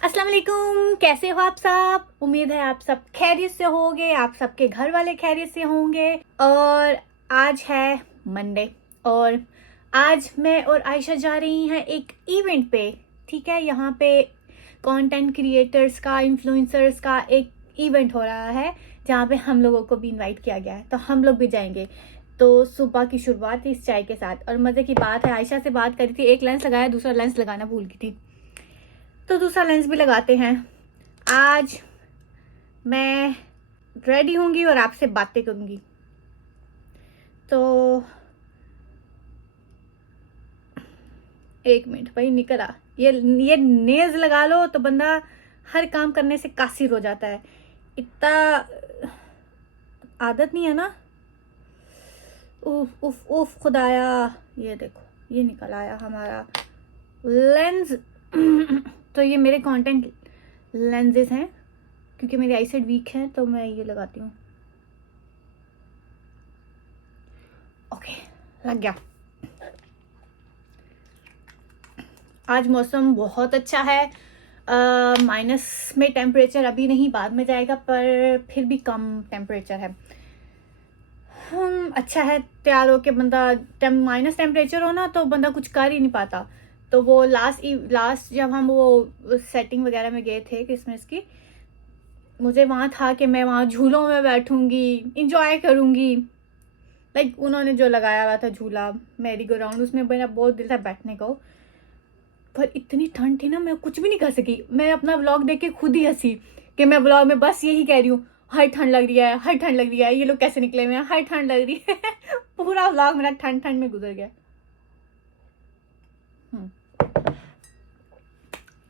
अस्सलाम वालेकुम, कैसे हो आप सब। उम्मीद है आप सब खैरियत से होंगे, आप सबके घर वाले खैरियत से होंगे। और आज है मंडे और आज मैं और आयशा जा रही हैं एक इवेंट पे। ठीक है, यहाँ पे कंटेंट क्रिएटर्स का, इन्फ्लुएंसर्स का एक इवेंट हो रहा है जहाँ पे हम लोगों को भी इनवाइट किया गया है, तो हम लोग भी जाएंगे। तो सुबह की शुरुआत इस चाय के साथ। और मज़े की बात है, आयशा से बात करी थी, एक लेंस लगाया, दूसरा लेंस लगाना भूल गई थी, तो दूसरा लेंस भी लगाते हैं। आज मैं रेडी होंगी और आपसे बातें करूंगी। तो एक मिनट भाई, निकल आ। ये नेज लगा लो तो बंदा हर काम करने से कासिर हो जाता है। इतना आदत नहीं है ना। उफ उफ उफ खुदाया, ये देखो, ये निकल आया हमारा लेंस। तो ये मेरे कंटेंट लेंसेज हैं, क्योंकि मेरी आईसाइट वीक है तो मैं ये लगाती हूँ। ओके, लग गया। आज मौसम बहुत अच्छा है। माइनस में टेम्परेचर अभी नहीं, बाद में जाएगा, पर फिर भी कम टेम्परेचर है। अच्छा है, तैयार होके बंदा माइनस टेम्परेचर हो ना तो बंदा कुछ कर ही नहीं पाता। तो वो लास्ट जब हम वो सेटिंग वगैरह में गए थे क्रिसमस की, मुझे वहाँ था कि मैं वहाँ झूलों में बैठूंगी, इंजॉय करूंगी। लाइक उन्होंने जो लगाया हुआ था झूला, मैरी गो राउंड, उसमें मेरा बहुत दिल था बैठने को। पर इतनी ठंड थी ना, मैं कुछ भी नहीं कर सकी। मैं अपना व्लॉग देख के खुद ही हंसी कि मैं व्लॉग में बस यही कह रही हूँ, हर ठंड लग रही है, हर ठंड लग रही है, ये लोग कैसे निकले हुए हैं, हर ठंड लग रही है। पूरा व्लॉग मेरा ठंड ठंड में गुजर गया।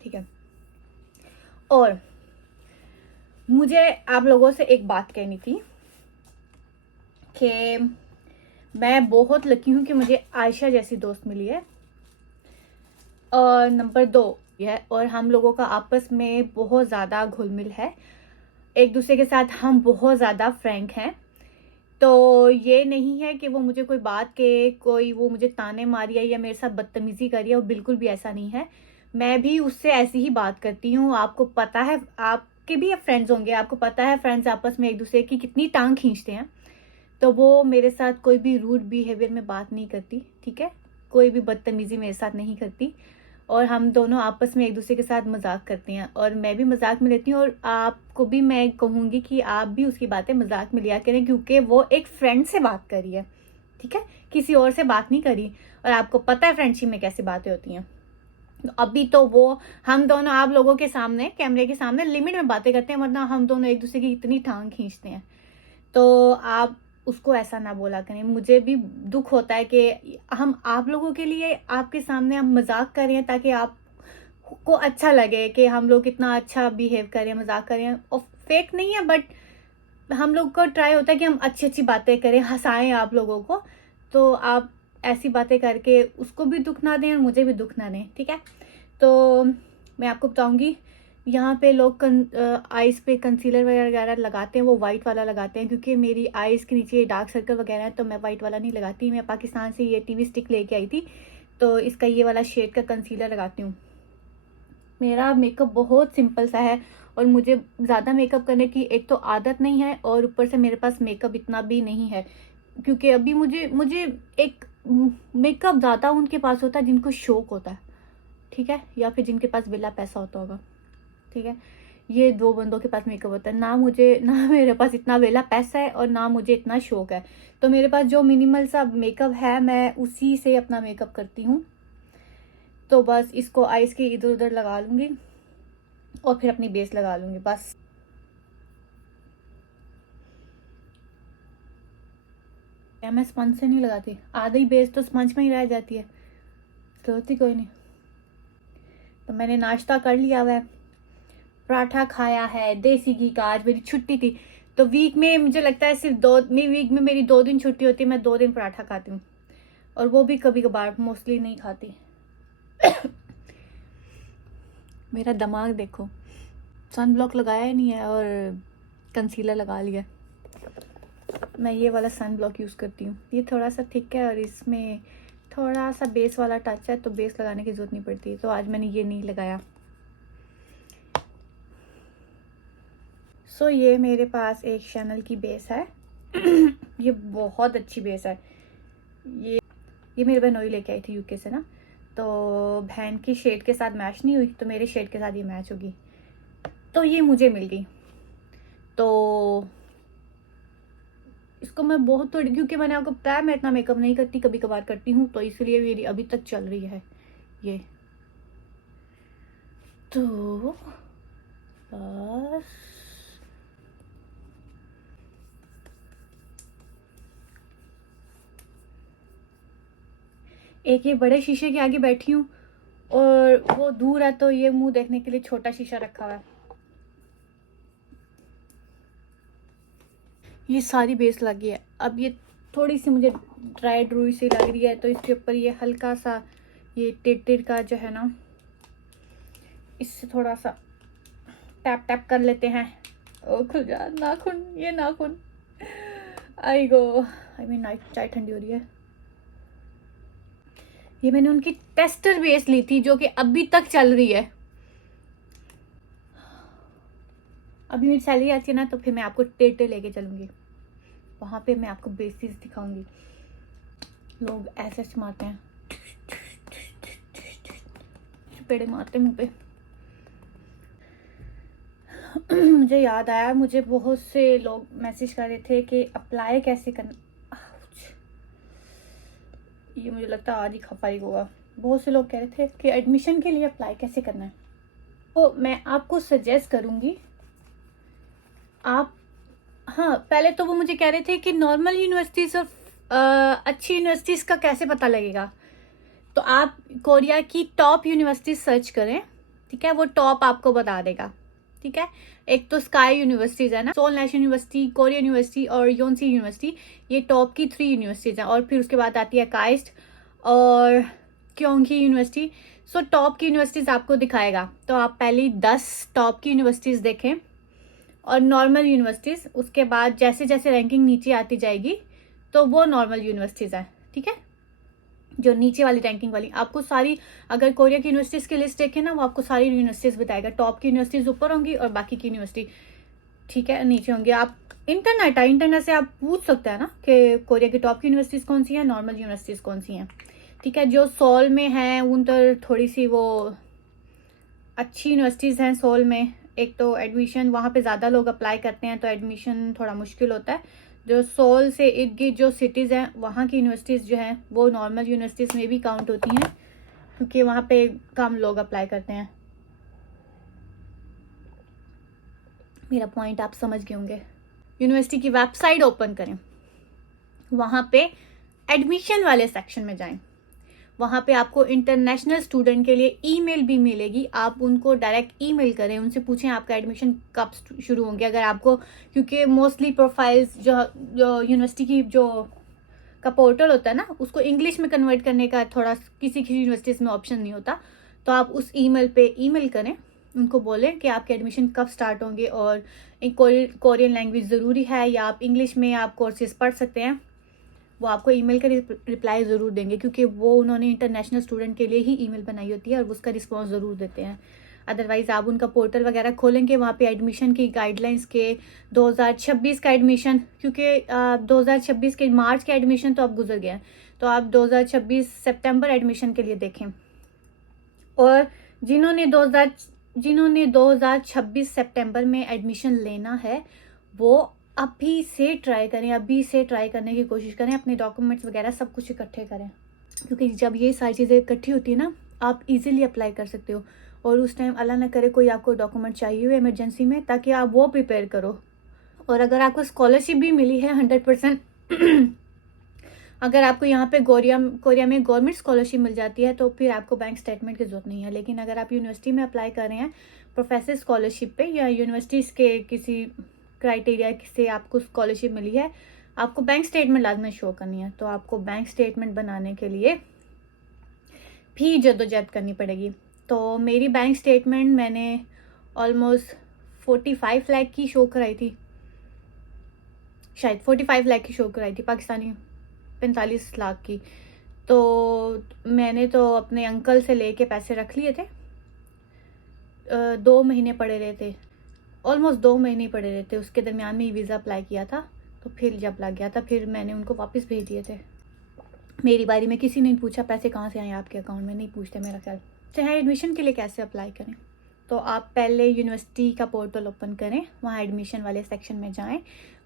ठीक है। और मुझे आप लोगों से एक बात कहनी थी कि मैं बहुत लकी हूँ कि मुझे आयशा जैसी दोस्त मिली है। और नंबर 2 है, और हम लोगों का आपस में बहुत ज़्यादा घुल मिल है, एक दूसरे के साथ हम बहुत ज़्यादा फ्रैंक हैं। तो ये नहीं है कि वो मुझे कोई बात के कोई वो मुझे ताने मारी है या मेरे साथ बदतमीजी करी है, वो बिल्कुल भी ऐसा नहीं है। मैं भी उससे ऐसी ही बात करती हूँ। आपको पता है, आपके भी फ्रेंड्स होंगे, आपको पता है फ्रेंड्स आपस में एक दूसरे की कितनी टांग खींचते हैं। तो वो मेरे साथ कोई भी रूड बिहेवियर में बात नहीं करती, ठीक है, कोई भी बदतमीजी मेरे साथ नहीं करती। और हम दोनों आपस में एक दूसरे के साथ मजाक करते हैं और मैं भी मजाक में लेती हूँ। और आपको भी मैं कहूँगी कि आप भी उसकी बातें मजाक में लिया करें, क्योंकि वो एक फ्रेंड से बात करी है, ठीक है, किसी और से बात नहीं करी। और आपको पता है फ्रेंडशिप में कैसी बातें होती हैं। तो अभी तो वो हम दोनों आप लोगों के सामने, कैमरे के सामने लिमिट में बातें करते हैं, वरना हम दोनों एक दूसरे की इतनी टांग खींचते हैं। तो आप उसको ऐसा ना बोला करें। मुझे भी दुख होता है कि हम आप लोगों के लिए आपके सामने हम मजाक कर रहे हैं ताकि आपको अच्छा लगे कि हम लोग कितना अच्छा बिहेव करें, मजाक करें। और फेक नहीं है, बट हम लोग को ट्राई होता है कि हम अच्छी अच्छी बातें करें, हंसाएं आप लोगों को। तो आप ऐसी बातें करके उसको भी दुख ना दें और मुझे भी दुख ना दें, ठीक है। तो मैं आपको बताऊंगी, यहाँ पे लोग आईज पे कंसीलर वगैरह लगाते हैं, वो वाइट वाला लगाते हैं, क्योंकि मेरी आईज के नीचे डार्क सर्कल वगैरह है, तो मैं वाइट वाला नहीं लगाती। मैं पाकिस्तान से ये टीवी स्टिक लेके आई थी, तो इसका ये वाला शेड का कंसीलर लगाती हूँ। मेरा मेकअप बहुत सिंपल सा है और मुझे ज़्यादा मेकअप करने की एक तो आदत नहीं है, और ऊपर से मेरे पास मेकअप इतना भी नहीं है, क्योंकि अभी मुझे मुझे एक मेकअप ज़्यादा उनके पास होता है जिनको शौक होता है, ठीक है, या फिर जिनके पास बिला पैसा होता होगा, ठीक है। ये 2 बंदों के पास मेकअप होता है ना। मुझे ना, मेरे पास इतना वेला पैसा है और ना मुझे इतना शौक है। तो मेरे पास जो मिनिमल सा मेकअप है, मैं उसी से अपना मेकअप करती हूँ। तो बस इसको आईज के इधर उधर लगा लूँगी और फिर अपनी बेस लगा लूँगी बस। या मैं स्पंज से नहीं लगाती, आधी बेस तो स्पंज में ही रह जाती है, सोचती कोई नहीं। तो मैंने नाश्ता कर लिया हुआ है, पराठा खाया है देसी घी का। आज मेरी छुट्टी थी, तो वीक में मुझे लगता है सिर्फ वीक में मेरी 2 दिन छुट्टी होती है, मैं 2 दिन पराठा खाती हूँ, और वो भी कभी कभार, मोस्टली नहीं खाती। मेरा दिमाग देखो, सन ब्लॉक लगाया ही नहीं है और कंसीलर लगा लिया। मैं ये वाला सन ब्लॉक यूज़ करती हूँ, ये थोड़ा सा थिक है और इसमें थोड़ा सा बेस वाला टच है, तो बेस लगाने की ज़रूरत नहीं पड़ती। तो आज मैंने ये नहीं लगाया। सो ये मेरे पास एक शैनल की बेस है। ये बहुत अच्छी बेस है। ये मेरी बहनोई लेके आई थी यूके से ना, तो बहन की शेड के साथ मैच नहीं हुई, तो मेरे शेड के साथ ये मैच होगी, तो ये मुझे मिल गई। तो इसको मैं बहुत थोड़ी, क्योंकि मैंने आपको बताया मैं इतना मेकअप नहीं करती, कभी कभार करती हूँ, तो इसलिए मेरी अभी तक चल रही है ये। तो बस एक ये बड़े शीशे के आगे बैठी हूँ और वो दूर है, तो ये मुंह देखने के लिए छोटा शीशा रखा हुआ है। ये सारी बेस लगी है। अब ये थोड़ी सी मुझे ड्राई ड्रूई सी लग रही है, तो इसके ऊपर ये हल्का सा ये टिट का जो है ना, इससे थोड़ा सा टैप टैप कर लेते हैं। ओ खुल जा नाखून, ये नाखून आई गो, आई मीन नाइट चाय ठंडी हो रही है। ये मैंने उनकी टेस्टर बेस ली थी जो कि अभी तक चल रही है। अभी मेरी सैलरी आती है ना, तो फिर मैं आपको टेटे लेके चलूंगी, वहां पे मैं आपको बेसिस दिखाऊंगी। लोग ऐसे मारते हैं, पेड़े मारते मुंह पे। मुझे याद आया, मुझे बहुत से लोग मैसेज कर रहे थे कि अप्लाई कैसे करना। ये मुझे लगता है आज ही खपाई होगा। बहुत से लोग कह रहे थे कि एडमिशन के लिए अप्लाई कैसे करना है। तो मैं आपको सजेस्ट करूंगी, आप, हाँ पहले तो वो मुझे कह रहे थे कि नॉर्मल यूनिवर्सिटीज़ और अच्छी यूनिवर्सिटीज़ का कैसे पता लगेगा। तो आप कोरिया की टॉप यूनिवर्सिटी सर्च करें, ठीक है, वो टॉप आपको बता देगा, ठीक है। एक तो स्काई यूनिवर्सिटीज़ है ना, Seoul national university, Korean university और योनसी यूनिवर्सिटी, ये टॉप की 3 यूनिवर्सिटीज़ हैं। और फिर उसके बाद आती है काइस्ट और क्योंगी यूनिवर्सिटी। सो टॉप की यूनिवर्सिटीज़ आपको दिखाएगा, तो आप पहले 10 टॉप की यूनिवर्सिटीज़ देखें और नॉर्मल यूनिवर्सिटीज़, उसके बाद जैसे जैसे रैंकिंग नीचे आती जाएगी तो वो नॉर्मल यूनिवर्सिटीज़ हैं, ठीक है। जो नीचे वाली रैंकिंग वाली आपको सारी, अगर कोरिया की यूनिवर्सिटीज़ की लिस्ट देखें ना, वो आपको सारी यूनिवर्सिटीज़ बताएगा। टॉप की यूनिवर्सिटीज़ ऊपर होंगी और बाकी की यूनिवर्सिटी, ठीक है, नीचे होंगी। आप इंटरनेट है, इंटरनेट से आप पूछ सकते हैं ना कि कोरिया की टॉप की यूनिवर्सिटीज़ कौन सी हैं, नॉर्मल यूनिवर्सिटीज़ कौन सी हैं, ठीक है। जो सोल में हैं उन तर थोड़ी सी वो अच्छी यूनिवर्सिटीज़ हैं सोल में। एक तो एडमिशन वहाँ पे ज़्यादा लोग अप्लाई करते हैं, तो एडमिशन थोड़ा मुश्किल होता है। जो सोल से इर्द गिर्द जो सिटीज़ हैं वहाँ की यूनिवर्सिटीज़ जो हैं वो नॉर्मल यूनिवर्सिटीज़ में भी काउंट होती हैं, क्योंकि वहाँ पे कम लोग अप्लाई करते हैं। मेरा पॉइंट आप समझ गए होंगे। यूनिवर्सिटी की वेबसाइट ओपन करें, वहाँ पे एडमिशन वाले सेक्शन में जाएं, वहाँ पे आपको इंटरनेशनल स्टूडेंट के लिए ईमेल भी मिलेगी। आप उनको डायरेक्ट ईमेल करें, उनसे पूछें आपका एडमिशन कब शुरू होंगे। अगर आपको, क्योंकि मोस्टली प्रोफाइल्स जो यूनिवर्सिटी की जो का पोर्टल होता है ना, उसको इंग्लिश में कन्वर्ट करने का थोड़ा किसी किसी यूनिवर्सिटीज़ में ऑप्शन नहीं होता, तो आप उस ईमेल पे ईमेल करें, उनको बोलें कि आपके एडमिशन कब स्टार्ट होंगे और कोरियन लैंग्वेज ज़रूरी है या आप इंग्लिश में आप कोर्सेज पढ़ सकते हैं। वो आपको ईमेल का रिप्लाई ज़रूर देंगे, क्योंकि वो उन्होंने इंटरनेशनल स्टूडेंट के लिए ही ईमेल बनाई होती है और उसका रिस्पॉन्स ज़रूर देते हैं। अदरवाइज़ आप उनका पोर्टल वगैरह खोलेंगे, वहाँ पे एडमिशन की गाइडलाइंस के 2026 का एडमिशन, क्योंकि 2026 के मार्च के एडमिशन तो अब गुजर गया है, तो आप 2026 सितंबर एडमिशन के लिए देखें। और जिन्होंने 2026 सितंबर में एडमिशन लेना है वो अभी से ट्राई करें, अभी से ट्राई करने की कोशिश करें, अपने डॉक्यूमेंट्स वगैरह सब कुछ इकट्ठे करें, क्योंकि जब ये सारी चीज़ें इकट्ठी होती है ना, आप इजीली अप्लाई कर सकते हो। और उस टाइम अल्लाह ना करे कोई आपको डॉक्यूमेंट चाहिए हो इमरजेंसी में, ताकि आप वो प्रिपेयर करो। और अगर आपको स्कॉलरशिप भी मिली है 100%, अगर आपको यहाँ पे कोरिया में गवर्नमेंट स्कॉलरशिप मिल जाती है, तो फिर आपको बैंक स्टेटमेंट की जरूरत नहीं है। लेकिन अगर आप यूनिवर्सिटी में अप्लाई कर रहे हैं प्रोफेसर स्कॉलरशिप पे, या यूनिवर्सिटीज़ के किसी क्राइटेरिया से आपको स्कॉलरशिप मिली है, आपको बैंक स्टेटमेंट लाजमी शो करनी है। तो आपको बैंक स्टेटमेंट बनाने के लिए भी जद्दोजहद करनी पड़ेगी। तो मेरी बैंक स्टेटमेंट मैंने ऑलमोस्ट 45 लाख की शो कराई थी, शायद 45 लाख की शो कराई थी, पाकिस्तानी 45 लाख की। तो मैंने तो अपने अंकल से लेके पैसे रख लिए थे, 2 महीने पड़े रहे थे। ऑलमोस्ट 2 महीने पड़े रहते, उसके दरमियान में ही वीज़ा अप्लाई किया था। तो फिर जब लग गया था फिर मैंने उनको वापस भेज दिए थे। मेरी बारी में किसी ने नहीं पूछा पैसे कहाँ से आए आपके अकाउंट में, नहीं पूछते मेरा ख्याल। तो यहाँ एडमिशन के लिए कैसे अप्लाई करें, तो आप पहले यूनिवर्सिटी का पोर्टल ओपन करें, वहाँ एडमिशन वाले सेक्शन में जाएं,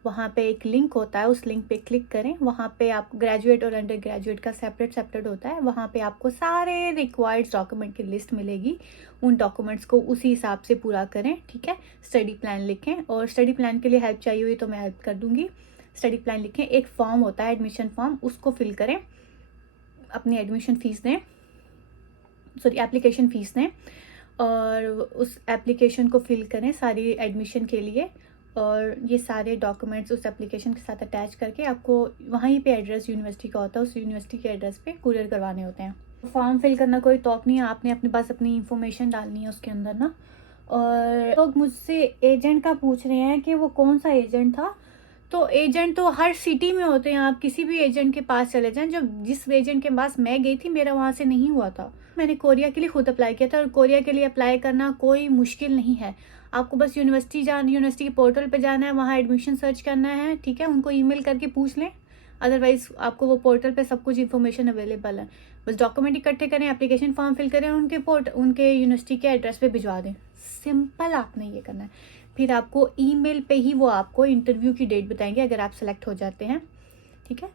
वहाँ पे एक लिंक होता है, उस लिंक पे क्लिक करें। वहाँ पे आप ग्रेजुएट और अंडर ग्रेजुएट का सेपरेट होता है। वहाँ पे आपको सारे रिक्वायर्ड डॉक्यूमेंट की लिस्ट मिलेगी, उन डॉक्यूमेंट्स को उसी हिसाब से पूरा करें, ठीक है। स्टडी प्लान लिखें, और स्टडी प्लान के लिए हेल्प चाहिए हुई तो मैं हेल्प कर दूँगी। स्टडी प्लान लिखें, एक फॉर्म होता है एडमिशन फॉर्म, उसको फिल करें, अपनी एडमिशन फ़ीस दें, सॉरी एप्लीकेशन फ़ीस दें, और उस एप्लीकेशन को फिल करें सारी एडमिशन के लिए, और ये सारे डॉक्यूमेंट्स उस एप्लीकेशन के साथ अटैच करके आपको वहीं पे एड्रेस यूनिवर्सिटी का होता है, उस यूनिवर्सिटी के एड्रेस पे कुरियर करवाने होते हैं। फॉर्म फिल करना कोई तौक नहीं है, आपने अपने पास अपनी इंफॉर्मेशन डालनी है उसके अंदर ना। और लोग मुझसे एजेंट का पूछ रहे हैं कि वो कौन सा एजेंट था, तो एजेंट तो हर सिटी में होते हैं, आप किसी भी एजेंट के पास चले जाएं। जो जिस एजेंट के पास मैं गई थी मेरा वहाँ से नहीं हुआ था। मैंने कोरिया के लिए खुद अप्लाई किया था, और कोरिया के लिए अप्लाई करना कोई मुश्किल नहीं है। आपको बस यूनिवर्सिटी के पोर्टल पे जाना है, वहाँ एडमिशन सर्च करना है, ठीक है। उनको ईमेल करके पूछ लें, अदरवाइज आपको वो पोर्टल पे सब कुछ इन्फॉर्मेशन अवेलेबल है। बस डॉक्यूमेंट इकट्ठे करें, एप्लीकेशन फॉर्म फिल करें, उनके यूनिवर्सिटी के एड्रेस पे भिजवा दें। सिंपल आपने ये करना है। फिर आपको ईमेल पे ही वो आपको इंटरव्यू की डेट बताएंगे अगर आप सेलेक्ट हो जाते हैं, ठीक है।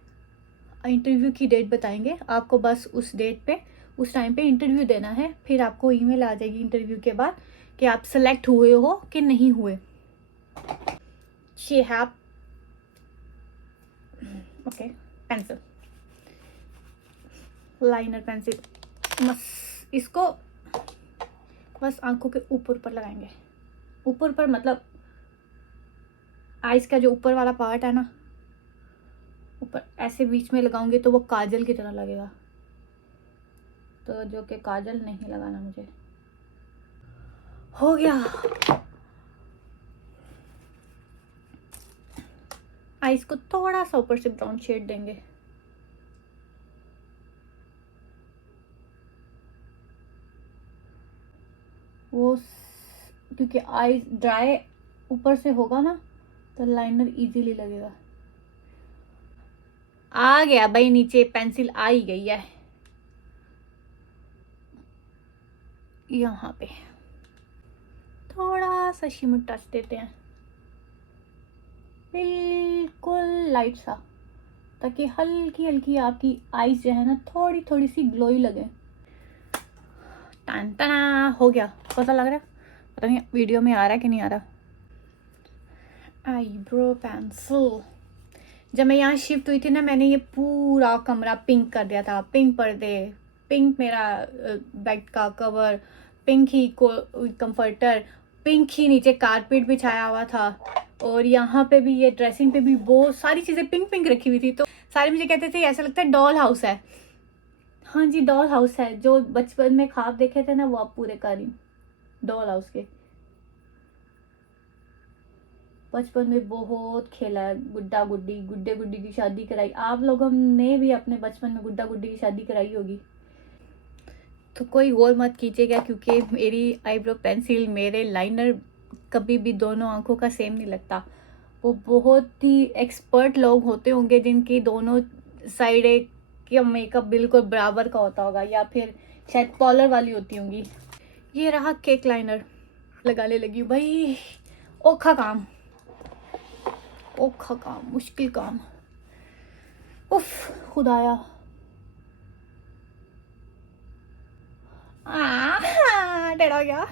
इंटरव्यू की डेट बताएंगे आपको, बस उस डेट पे उस टाइम पे इंटरव्यू देना है। फिर आपको ईमेल आ जाएगी इंटरव्यू के बाद कि आप सेलेक्ट हुए हो कि नहीं हुए। ये है ओके पेंसिल, लाइनर पेंसिल, बस इसको बस आंखों के ऊपर लगाएंगे। ऊपर मतलब आइज का जो ऊपर वाला पार्ट है ना, ऊपर ऐसे बीच में लगाऊंगी तो वो काजल की तरह लगेगा, तो जो कि काजल नहीं लगाना मुझे। हो गया। आइज को थोड़ा सा ऊपर से ब्राउन शेड देंगे। वो क्योंकि आइज ड्राई ऊपर से होगा ना तो लाइनर इजीली लगेगा। आ गया भाई, नीचे पेंसिल आ ही गई है। यहाँ पे थोड़ा सा शिमर टच देते हैं, बिल्कुल लाइट सा, ताकि हल्की हल्की आपकी आईज जो है ना थोड़ी थोड़ी सी ग्लोई लगे। टन टना हो गया। कैसा लग रहा है पता नहीं, वीडियो में आ रहा है कि नहीं आ रहा। आईब्रो पेंसिल, जब मैं यहाँ शिफ्ट हुई थी ना, मैंने ये पूरा कमरा पिंक कर दिया था। पिंक पर्दे, पिंक मेरा बेड का कवर, पिंक ही कंफर्टर, पिंक ही नीचे कारपेट बिछाया हुआ था, और यहाँ पे भी ये ड्रेसिंग पे भी बहुत सारी चीज़ें पिंक पिंक रखी हुई थी। तो सारे मुझे कहते थे ऐसा लगता है डॉल हाउस है। हाँ जी डॉल हाउस है, जो बचपन में ख्वाब देखे थे ना वो आप पूरे कर रही हूँ, डॉल हाउस के। बचपन में बहुत खेला है, गुड्डा गुड्डी, गुड्डे गुड्डी की शादी कराई। आप लोगों ने भी अपने बचपन में गुड्डा गुड्डी की शादी कराई होगी। तो कोई गौर मत कीजिएगा, क्योंकि मेरी आईब्रो पेंसिल, मेरे लाइनर कभी भी दोनों आंखों का सेम नहीं लगता। वो बहुत ही एक्सपर्ट लोग होते होंगे जिनकी दोनों साइड का मेकअप बिल्कुल बराबर का होता होगा, या फिर शायद कॉलर वाली होती होंगी। ये रहा केक लाइनर, लगाने लगी भाई। औखा काम, औखा काम, मुश्किल काम, उफ खुदाया। डरा गया।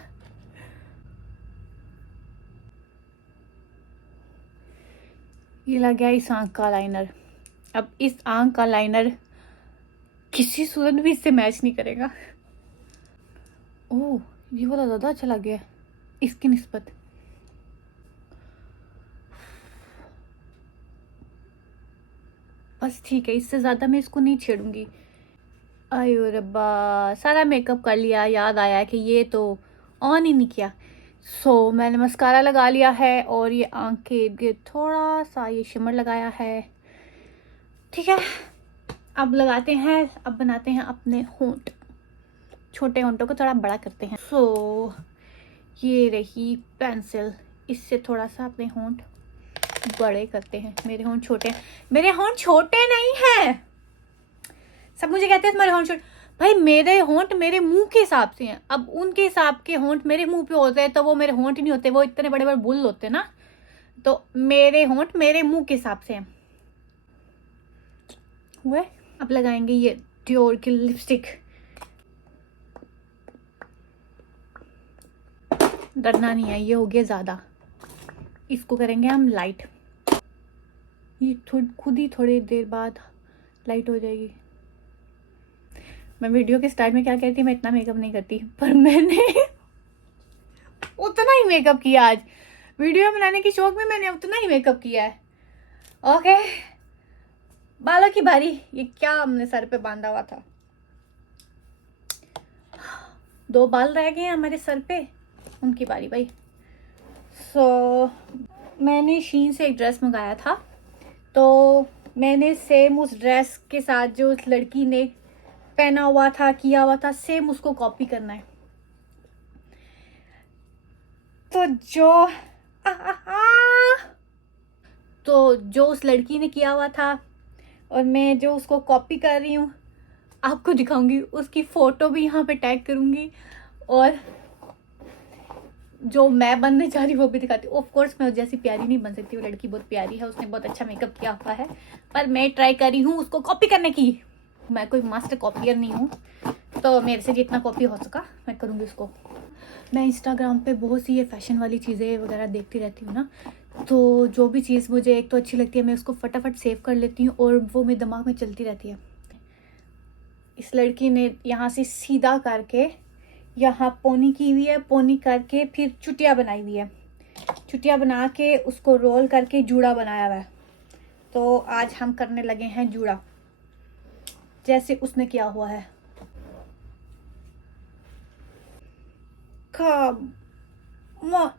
ये लग गया इस आंख का लाइनर। अब इस आंख का लाइनर किसी सूरत भी इससे मैच नहीं करेगा। ओह ये वाला ज़्यादा अच्छा लग गया इसकी निस्बत। बस ठीक है, इससे ज़्यादा मैं इसको नहीं छेड़ूंगी। आयो रब्बा, सारा मेकअप कर लिया, याद आया कि ये तो ऑन ही नहीं किया। सो मैंने मस्कारा लगा लिया है, और ये आँख के इर्द गिर्द थोड़ा सा ये शिमर लगाया है, ठीक है। अब लगाते हैं, अब बनाते हैं अपने होंठ, छोटे होंठों को थोड़ा बड़ा करते हैं। सो ये रही पेंसिल, इससे थोड़ा सा अपने होंठ बड़े करते हैं। मेरे होंठ छोटे, मेरे होंठ छोटे नहीं हैं। सब मुझे कहते हैं तुम्हारे होंठ छोटे। भाई मेरे होंठ मेरे मुंह के हिसाब से हैं। अब उनके हिसाब के होंठ मेरे मुंह पे होते हैं तो वो मेरे होंठ ही नहीं होते, वो इतने बड़े बड़े बुल होते हैं ना। तो मेरे होंठ मेरे मुंह के हिसाब से हैं। हुए। अब लगाएंगे ये डियोर की लिपस्टिक। डरना नहीं है, ये हो गया ज्यादा। इसको करेंगे हम लाइट। ये खुद ही थोड़ी देर बाद लाइट हो जाएगी। मैं वीडियो के स्टार्ट में क्या कहती, मैं इतना मेकअप नहीं करती, पर मैंने उतना ही मेकअप किया आज। वीडियो बनाने की शौक में मैंने उतना ही मेकअप किया है। ओके, बालों की बारी। ये क्या हमने सर पे बांधा हुआ था, 2 बाल रह गए हैं हमारे सर पे, उनकी बारी भाई। मैंने शीन से एक ड्रेस मंगाया था, तो मैंने सेम उस ड्रेस के साथ जो उस लड़की ने पहना हुआ था, किया हुआ था, सेम उसको कॉपी करना है। तो जो उस लड़की ने किया हुआ था और मैं जो उसको कॉपी कर रही हूँ, आपको दिखाऊंगी। उसकी फोटो भी यहाँ पे टैग करूंगी और जो मैं बनने जा रही हूँ वो भी दिखाती हूँ। ऑफ कोर्स मैं जैसी प्यारी नहीं बन सकती, वो लड़की बहुत प्यारी है, उसने बहुत अच्छा मेकअप किया हुआ है, पर मैं ट्राई कर रही हूँ उसको कॉपी करने की। मैं कोई मास्टर कॉपियर नहीं हूँ, तो मेरे से जितना कॉपी हो सका मैं करूँगी उसको। मैं इंस्टाग्राम पे बहुत सी ये फैशन वाली चीज़ें वगैरह देखती रहती हूँ ना, तो जो भी चीज़ मुझे एक तो अच्छी लगती है मैं उसको फटाफट सेव कर लेती हूँ और वो मेरे दिमाग में चलती रहती है। इस लड़की ने यहाँ से सीधा करके यहाँ पोनी की हुई है, पोनी करके फिर चुटिया बनाई हुई है, चुटिया बना के उसको रोल करके जूड़ा बनाया हुआ है। तो आज हम करने लगे हैं जूड़ा, जैसे उसने किया हुआ है। Come on.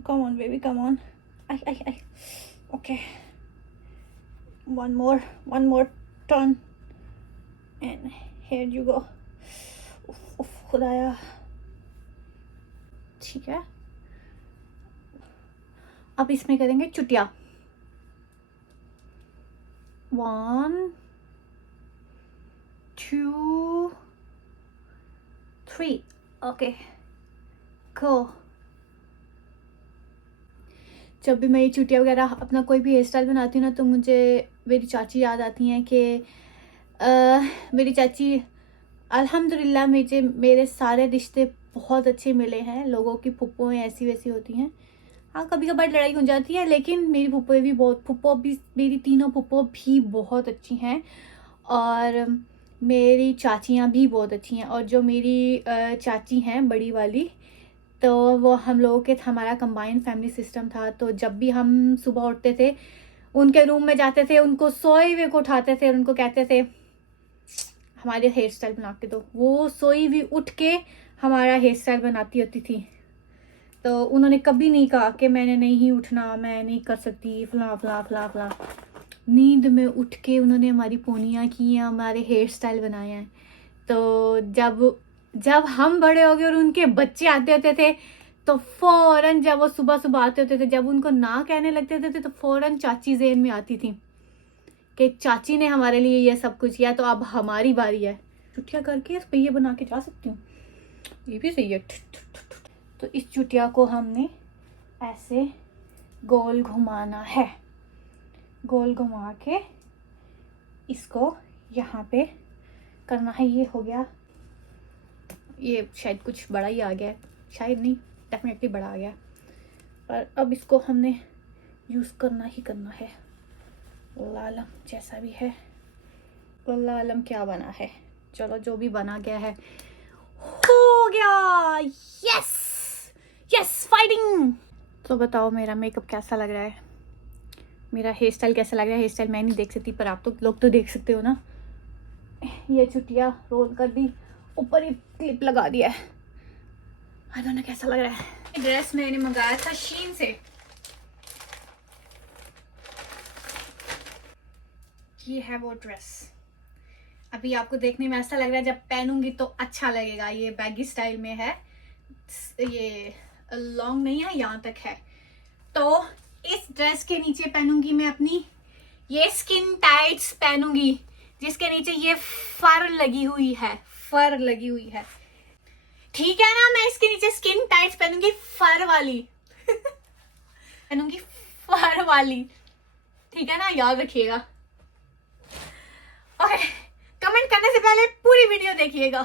Come on, baby, come on. I. Okay. One more turn. And here you go. उफ खुदाया। ठीक है, अब इसमें करेंगे चुटिया। 1 2 3 ओके गो। जब भी मैं ये चुटिया वगैरह अपना कोई भी हेयर स्टाइल बनाती हूँ ना, तो मुझे मेरी चाची याद आती हैं कि मेरी चाची अल्हम्दुलिल्लाह मेरे सारे रिश्ते बहुत अच्छे मिले हैं। लोगों की फुप्पोएँ ऐसी वैसी होती हैं, हाँ कभी कभार लड़ाई हो जाती है, लेकिन मेरी फुप्पो भी मेरी तीनों फुप्पो भी बहुत अच्छी हैं और मेरी चाचियाँ भी बहुत अच्छी हैं। और जो मेरी चाची हैं बड़ी वाली, तो वो हम लोगों के हमारा कंबाइंड फैमिली सिस्टम था। तो जब भी हम सुबह उठते थे, उनके रूम में जाते थे, उनको सोए हुए को उठाते थे और उनको कहते थे हमारे हेयर स्टाइल बना के दो। वो सोई हुई उठ के हमारा हेयर स्टाइल बनाती होती थी। तो उन्होंने कभी नहीं कहा कि मैंने नहीं उठना, मैं नहीं कर सकती, फला फला फला फला। नींद में उठ के उन्होंने हमारी पोनियाँ की हैं, हमारे हेयर स्टाइल बनाए हैं। तो जब हम बड़े हो गए और उनके बच्चे आते होते थे, तो फौरन जब वो सुबह सुबह आते होते थे, जब उनको ना कहने लगते थे तो फौरन चाची ज़हन में आती थी कि चाची ने हमारे लिए ये सब कुछ किया, तो अब हमारी बारी है। चुटिया करके इस पे ये बना के जा सकती हूँ, ये भी सही है। तो इस चुटिया को हमने ऐसे गोल घुमाना है, गोल घुमा के इसको यहाँ पे करना है। ये हो गया, ये शायद कुछ बड़ा ही आ गया है, शायद नहीं, डेफिनेटली बड़ा आ गया, पर अब इसको हमने यूज़ करना ही करना है। लालम जैसा भी है, लालम क्या बना है, चलो जो भी बना गया है हो गया। Yes yes fighting. तो बताओ मेरा मेकअप कैसा लग रहा है, मेरा हेयर स्टाइल कैसा लग रहा है। हेयर स्टाइल मैं नहीं देख सकती, पर आप तो लोग तो देख सकते हो ना। ये चुटिया रोल कर दी, ऊपर ही क्लिप लगा दिया है। आई डोंट नो कैसा लग रहा है। ड्रेस मैंने मंगाया था शीन से, ये है वो ड्रेस। अभी आपको देखने में ऐसा लग रहा है, जब पहनूंगी तो अच्छा लगेगा। ये बैगी स्टाइल में है, ये लॉन्ग नहीं है, यहाँ तक है। तो इस ड्रेस के नीचे पहनूंगी मैं अपनी ये स्किन टाइट्स पहनूंगी, जिसके नीचे ये फर लगी हुई है, फर लगी हुई है, ठीक है ना। मैं इसके नीचे स्किन टाइट्स पहनूंगी, फर वाली पहनूंगी, फर वाली, ठीक है ना, याद रखिएगा। ओके, कमेंट करने से पहले पूरी वीडियो देखिएगा।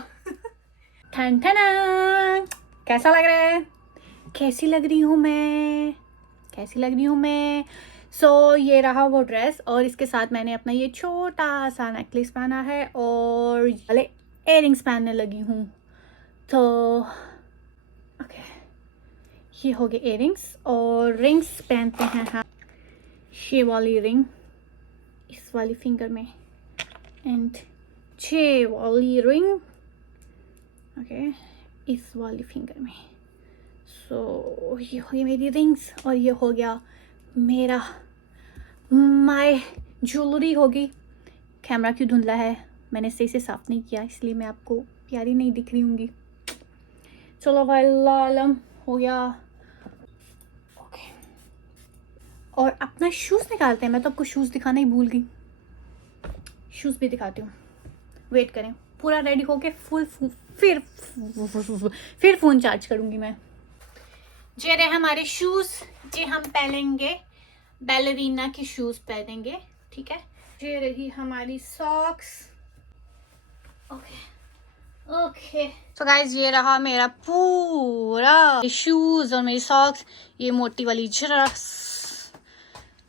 ठन ठन, कैसा लग रहा है, कैसी लग रही हूँ मैं, कैसी लग रही हूँ मैं। सो ये रहा वो ड्रेस, और इसके साथ मैंने अपना ये छोटा सा नेकलेस पहना है और वाले इयररिंग्स पहनने लगी हूँ। तो ओके, ये हो गए इयररिंग्स, और रिंग्स पहनते हैं हाँ। ये वाली रिंग इस वाली फिंगर में, एंड ये वाली रिंग ओके इस वाली फिंगर में। सो ये हो गई मेरी रिंग्स, और ये हो गया मेरा माय ज्वेलरी होगी। कैमरा क्यों धुंधला है, मैंने सही से साफ नहीं किया, इसलिए मैं आपको प्यारी नहीं दिख रही हूँगी। चलो भाई लालम हो गया। ओके, और अपना शूज़ निकालते हैं। मैं तो आपको शूज़ दिखाना ही भूल गई, शूज़ भी दिखाती हूँ, वेट करें। पूरा रेडी होके फिर फ़ोन चार्ज करूँगी मैं। ये रहे हमारे शूज़, जे हम पहनेंगे, बैलरीना के शूज़ पहनेंगे, ठीक है। ये रही हमारी सॉक्स। ओके सो गाइज, ये रहा मेरा पूरा शूज़ और मेरी सॉक्स, ये मोटी वाली ड्रेस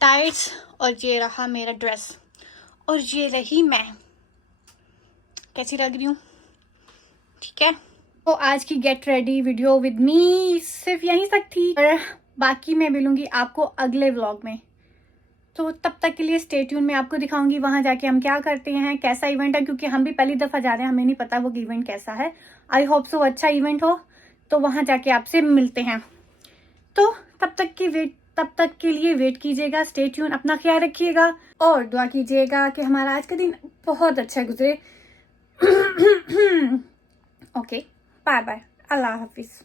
टाइट्स, और ये रहा मेरा ड्रेस, और ये रही मैं। कैसी लग रही हूँ, ठीक है। तो आज की get ready video with me सिर्फ यहीं तक थी, और बाकी मैं मिलूंगी आपको अगले व्लॉग में। तो तब तक के लिए स्टे ट्यून, मैं आपको दिखाऊंगी वहां जाके हम क्या करते हैं, कैसा इवेंट है, क्योंकि हम भी पहली दफा जा रहे हैं, हमें नहीं पता वो इवेंट कैसा है। आई होप सो अच्छा इवेंट हो, तो वहां जाके आपसे मिलते हैं। तो तब तक के लिए वेट कीजिएगा, स्टे ट्यून, अपना ख्याल रखिएगा और दुआ कीजिएगा कि हमारा आज का दिन बहुत अच्छा गुजरे। ओके, बाय बाय, अल्लाह हाफिज।